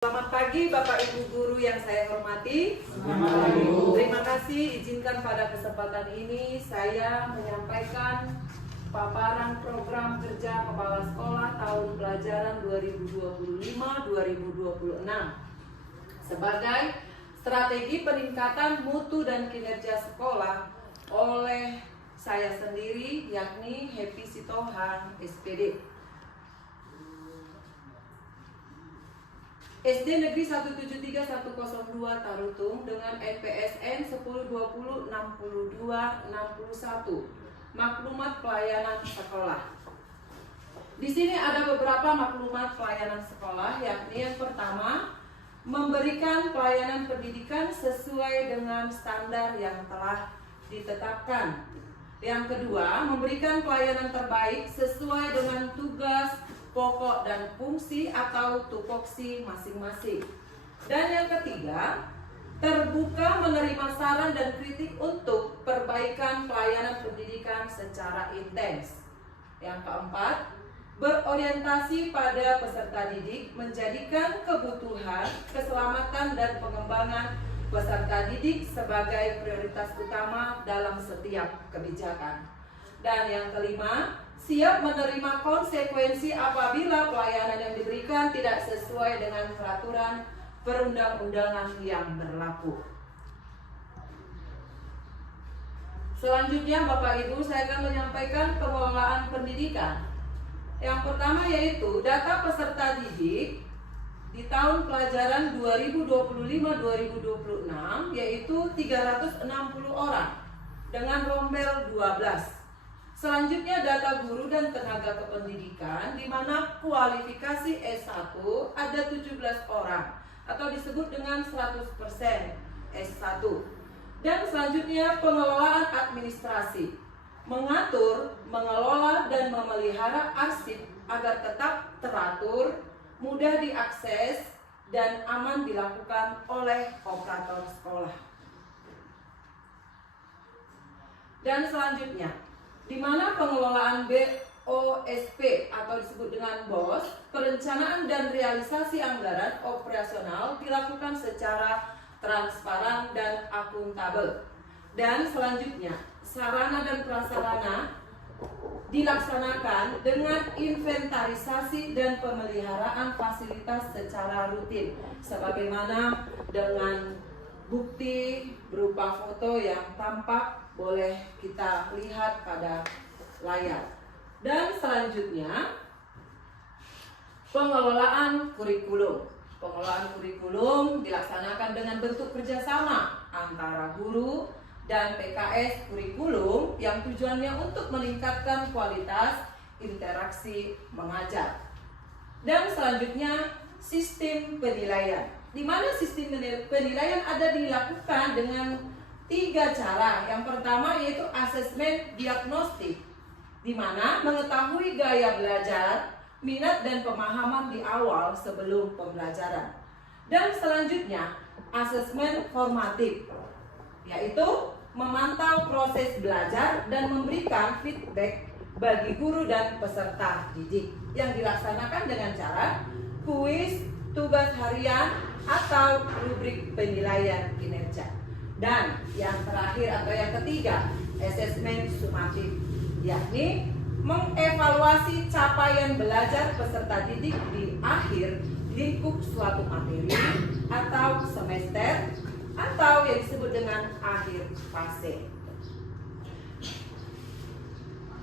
Selamat pagi Bapak Ibu Guru yang saya hormati. Terima kasih izinkan pada kesempatan ini saya menyampaikan paparan program kerja Kepala Sekolah tahun pelajaran 2025-2026 sebagai strategi peningkatan mutu dan kinerja sekolah oleh saya sendiri, yakni Happy Sitohang, SPD. SD Negeri 173-102 Tarutung dengan NPSN 10206261. Maklumat pelayanan sekolah. Di sini ada beberapa maklumat pelayanan sekolah, yakni yang pertama, memberikan pelayanan pendidikan sesuai dengan standar yang telah ditetapkan. Yang kedua, memberikan pelayanan terbaik sesuai dengan tugas pokok dan fungsi atau tupoksi masing-masing. Dan yang ketiga, terbuka menerima saran dan kritik untuk perbaikan pelayanan pendidikan secara intens. Yang keempat, berorientasi pada peserta didik, menjadikan kebutuhan, keselamatan dan pengembangan peserta didik sebagai prioritas utama dalam setiap kebijakan. Dan yang kelima, siap menerima konsekuensi apabila pelayanan yang diberikan tidak sesuai dengan peraturan perundang-undangan yang berlaku. Selanjutnya Bapak Ibu, saya akan menyampaikan pengelolaan pendidikan. Yang pertama yaitu data peserta didik di tahun pelajaran 2025-2026 yaitu 360 orang dengan rombel 12. Selanjutnya data guru dan tenaga kependidikan di mana kualifikasi S1 ada 17 orang atau disebut dengan 100% S1. Dan selanjutnya pengelolaan administrasi, mengatur, mengelola dan memelihara arsip agar tetap teratur, mudah diakses dan aman dilakukan oleh operator sekolah. Dan selanjutnya di mana pengelolaan BOSP atau disebut dengan BOS, perencanaan dan realisasi anggaran operasional dilakukan secara transparan dan akuntabel. Dan selanjutnya, sarana dan prasarana dilaksanakan dengan inventarisasi dan pemeliharaan fasilitas secara rutin, sebagaimana dengan bukti berupa foto yang tampak boleh kita lihat pada layar. Dan selanjutnya pengelolaan kurikulum. Pengelolaan kurikulum dilaksanakan dengan bentuk kerjasama antara guru dan PKS kurikulum yang tujuannya untuk meningkatkan kualitas interaksi mengajar. Dan selanjutnya sistem penilaian, di mana sistem penilaian ada dilakukan dengan 3 cara. Yang pertama yaitu asesmen diagnostik, di mana mengetahui gaya belajar, minat dan pemahaman di awal sebelum pembelajaran. Dan selanjutnya asesmen formatif, yaitu memantau proses belajar dan memberikan feedback bagi guru dan peserta didik yang dilaksanakan dengan cara kuis, tugas harian atau rubrik penilaian kinerja. Dan yang terakhir atau yang ketiga, asesmen sumatif, yakni mengevaluasi capaian belajar peserta didik di akhir lingkup suatu materi atau semester atau yang disebut dengan akhir fase.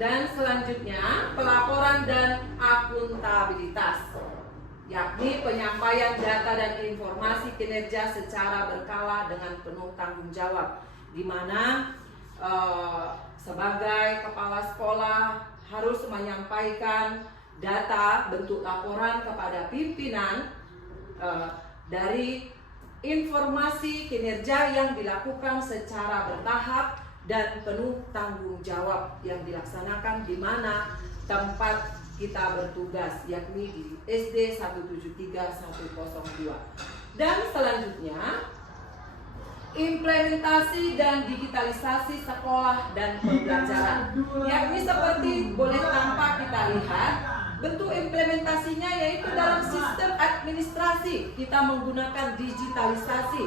Dan selanjutnya pelaporan dan akuntabilitas, yakni penyampaian data dan informasi kinerja secara berkala dengan penuh tanggung jawab, di mana sebagai kepala sekolah harus menyampaikan data bentuk laporan kepada pimpinan dari informasi kinerja yang dilakukan secara bertahap dan penuh tanggung jawab yang dilaksanakan di mana tempat kita bertugas, yakni di SD 173-102. Dan selanjutnya implementasi dan digitalisasi sekolah dan pembelajaran, yakni seperti boleh tampak kita lihat bentuk implementasinya yaitu dalam sistem administrasi, kita menggunakan digitalisasi.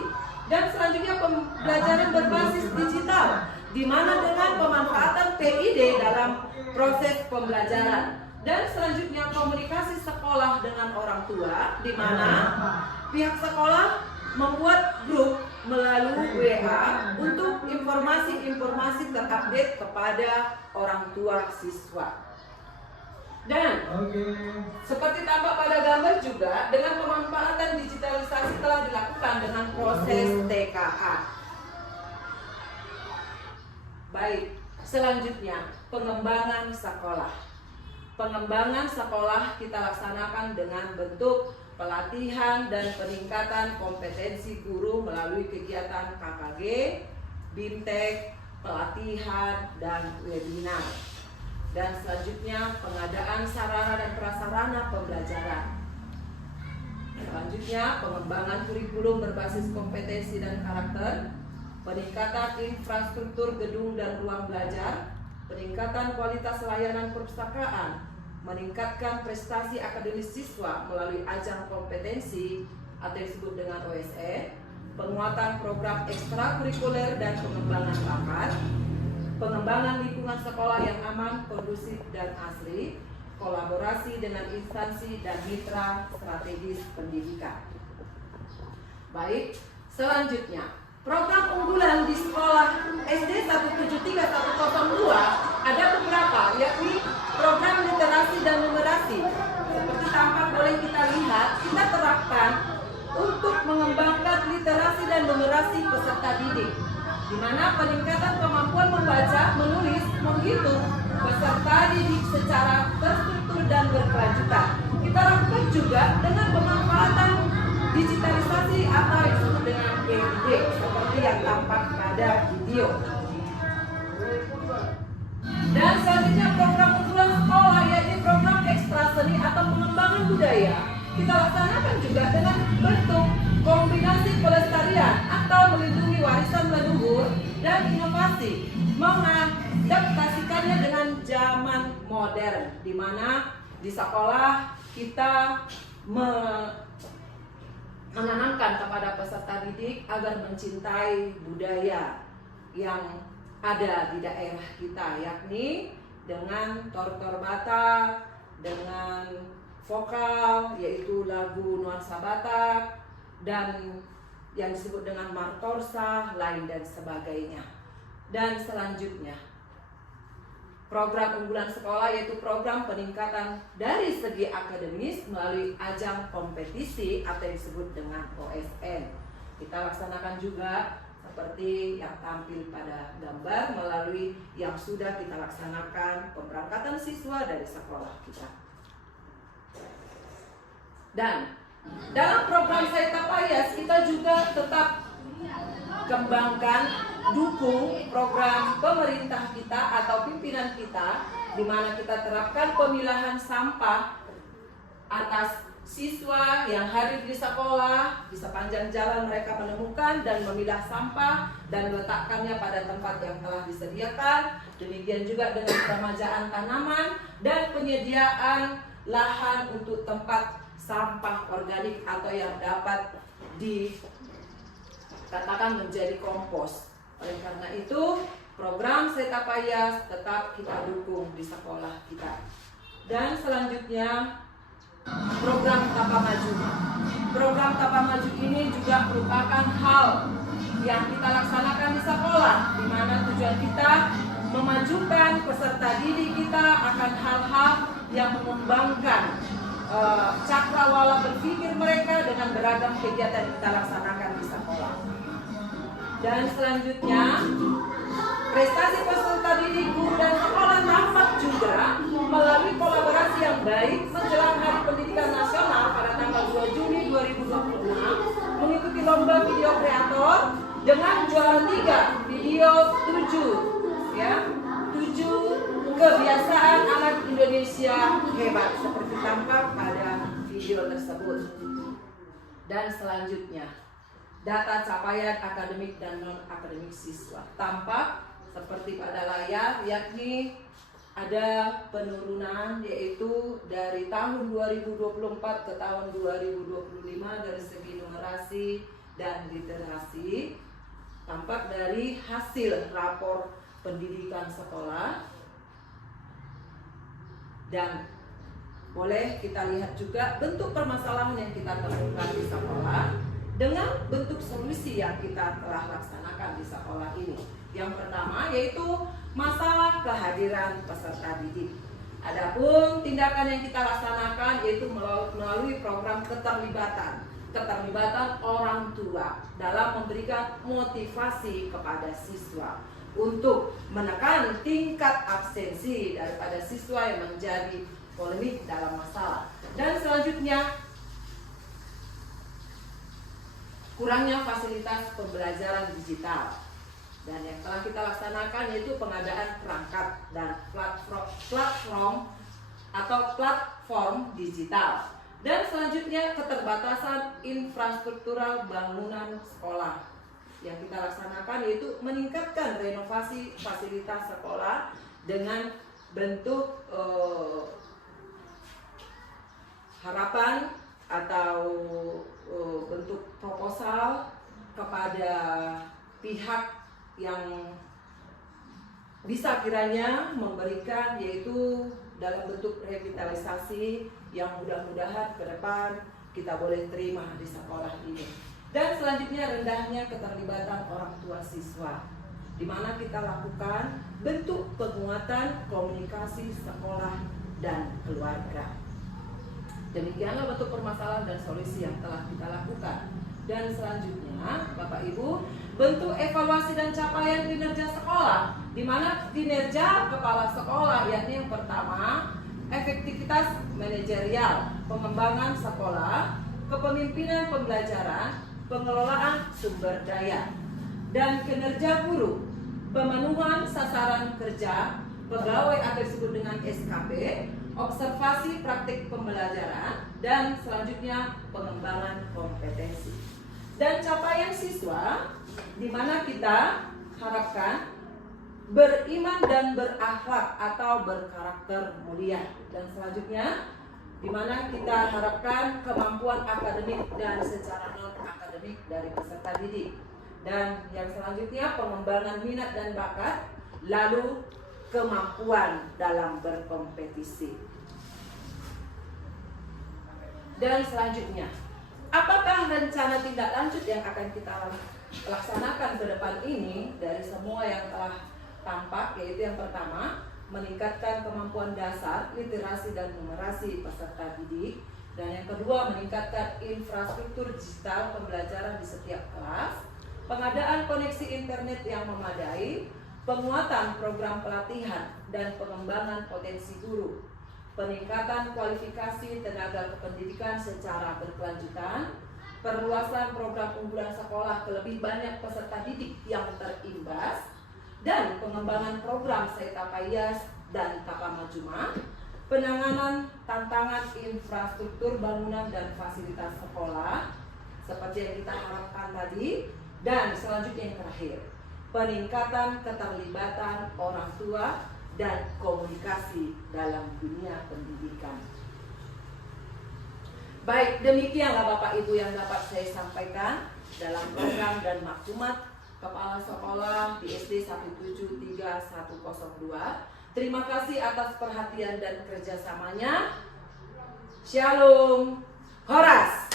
Dan selanjutnya pembelajaran berbasis digital, di mana dengan pemanfaatan PID dalam proses pembelajaran. Dan selanjutnya komunikasi sekolah dengan orang tua, di mana pihak sekolah membuat grup melalui WA untuk informasi-informasi terupdate kepada orang tua siswa. Dan seperti tampak pada gambar juga, dengan pemanfaatan digitalisasi telah dilakukan dengan proses TKA. Baik, selanjutnya pengembangan sekolah. Pengembangan sekolah kita laksanakan dengan bentuk pelatihan dan peningkatan kompetensi guru melalui kegiatan KKG, BIMTEK, pelatihan, dan webinar. Dan selanjutnya pengadaan sarana dan prasarana pembelajaran. Selanjutnya pengembangan kurikulum berbasis kompetensi dan karakter, peningkatan infrastruktur gedung dan ruang belajar, peningkatan kualitas layanan perpustakaan, meningkatkan prestasi akademis siswa melalui ajang kompetensi atau yang disebut dengan OSN, penguatan program ekstrakurikuler dan pengembangan bakat, pengembangan lingkungan sekolah yang aman, kondusif, dan asri, kolaborasi dengan instansi dan mitra strategis pendidikan. Baik, selanjutnya program unggulan di sekolah SD 173-102 ada beberapa, yakni program literasi dan numerasi. Seperti tampak boleh kita lihat, kita terapkan untuk mengembangkan literasi dan numerasi peserta didik, di mana peningkatan kemampuan membaca, menulis, menghitung peserta didik secara terstruktur dan berkelanjutan. Kita lakukan juga dengan pemanfaatan digitalisasi atau yang disebut dengan PID, seperti yang tampak pada video. Dan selanjutnya program unggulan sekolah, yaitu program ekstra seni atau pengembangan budaya, kita laksanakan juga dengan bentuk kombinasi pelestarian atau melindungi warisan leluhur dan inovasi, mengadaptasikannya dengan zaman modern, di mana di sekolah kita menanamkan kepada peserta didik agar mencintai budaya yang ada di daerah kita, yakni dengan tortor Batak, dengan vokal yaitu lagu nuansa Batak, dan yang disebut dengan martorsa, lain dan sebagainya. Dan selanjutnya program unggulan sekolah yaitu program peningkatan dari segi akademis melalui ajang kompetisi atau yang disebut dengan OSN. Kita laksanakan juga seperti yang tampil pada gambar melalui yang sudah kita laksanakan pemberangkatan siswa dari sekolah kita. Dan dalam program Saita Payas kita juga tetap kembangkan, dukung program pemerintah kita atau pimpinan kita, di mana kita terapkan pemilahan sampah atas siswa yang hadir di sekolah. Di sepanjang jalan mereka menemukan dan memilah sampah dan meletakkannya pada tempat yang telah disediakan. Demikian juga dengan peremajaan tanaman dan penyediaan lahan untuk tempat sampah organik atau yang dapat dikatakan menjadi kompos. Oleh karena itu, program Saita Payas tetap kita dukung di sekolah kita. Dan selanjutnya program Tapa Maju. Program Tapa Maju ini juga merupakan hal yang kita laksanakan di sekolah, di mana tujuan kita memajukan peserta didik kita akan hal-hal yang mengembangkan cakrawala berpikir mereka dengan beragam kegiatan yang kita laksanakan di sekolah. Dan selanjutnya prestasi peserta didik, guru, dan sekolah tampak juga melalui kolaborasi yang baik menjelang Hari Pendidikan Nasional pada tanggal 2 Juni 2026 mengikuti lomba video kreator dengan juara 3 video 7 kebiasaan anak Indonesia hebat, seperti tampak pada video tersebut. Dan selanjutnya data capaian akademik dan non-akademik siswa tampak seperti pada layar, yakni ada penurunan, yaitu dari tahun 2024 ke tahun 2025 dari segi numerasi dan literasi. Tampak dari hasil rapor pendidikan sekolah, dan boleh kita lihat juga bentuk permasalahan yang kita temukan di sekolah dengan bentuk solusi yang kita telah laksanakan di sekolah ini. Yang pertama yaitu masalah kehadiran peserta didik. Adapun tindakan yang kita laksanakan yaitu melalui program keterlibatan orang tua dalam memberikan motivasi kepada siswa untuk menekan tingkat absensi daripada siswa yang menjadi polemik dalam masalah. Dan selanjutnya, kurangnya fasilitas pembelajaran digital. Dan yang telah kita laksanakan yaitu pengadaan perangkat dan platform digital. Dan selanjutnya keterbatasan infrastruktural bangunan sekolah. Yang kita laksanakan yaitu meningkatkan renovasi fasilitas sekolah dengan bentuk harapan atau bentuk proposal kepada pihak yang bisa kiranya memberikan, yaitu dalam bentuk revitalisasi yang mudah-mudahan ke depan kita boleh terima di sekolah ini. Dan selanjutnya rendahnya keterlibatan orang tua siswa, di mana kita lakukan bentuk penguatan komunikasi sekolah dan keluarga. Demikianlah bentuk permasalahan dan solusi yang telah kita lakukan. Dan selanjutnya, Bapak Ibu, bentuk evaluasi dan capaian kinerja sekolah, di mana kinerja kepala sekolah, yakni yang pertama, efektivitas manajerial, pengembangan sekolah, kepemimpinan pembelajaran, pengelolaan sumber daya, dan kinerja guru, pemenuhan sasaran kerja pegawai atau disebut dengan SKP, observasi praktik pembelajaran, dan selanjutnya pengembangan kompetensi. Dan capaian siswa, di mana kita harapkan beriman dan berakhlak atau berkarakter mulia. Dan selanjutnya, di mana kita harapkan kemampuan akademik dan secara non-akademik dari peserta didik. Dan yang selanjutnya pengembangan minat dan bakat, lalu kemampuan dalam berkompetisi. Dan selanjutnya, apakah rencana tindak lanjut yang akan kita laksanakan ke depan ini dari semua yang telah tampak, yaitu yang pertama, meningkatkan kemampuan dasar, literasi dan numerasi peserta didik. Dan yang kedua, meningkatkan infrastruktur digital pembelajaran di setiap kelas, pengadaan koneksi internet yang memadai, penguatan program pelatihan dan pengembangan potensi guru, peningkatan kualifikasi tenaga kependidikan secara berkelanjutan, perluasan program unggulan sekolah ke lebih banyak peserta didik yang terimbas, dan pengembangan program Setapayas dan Tapamajuma, penanganan tantangan infrastruktur bangunan dan fasilitas sekolah seperti yang kita harapkan tadi. Dan selanjutnya yang terakhir, peningkatan keterlibatan orang tua dan komunikasi dalam dunia pendidikan. Baik, demikianlah Bapak Ibu yang dapat saya sampaikan dalam program dan maklumat Kepala Sekolah di SD 173 102. Terima kasih atas perhatian dan kerjasamanya. Shalom. Horas.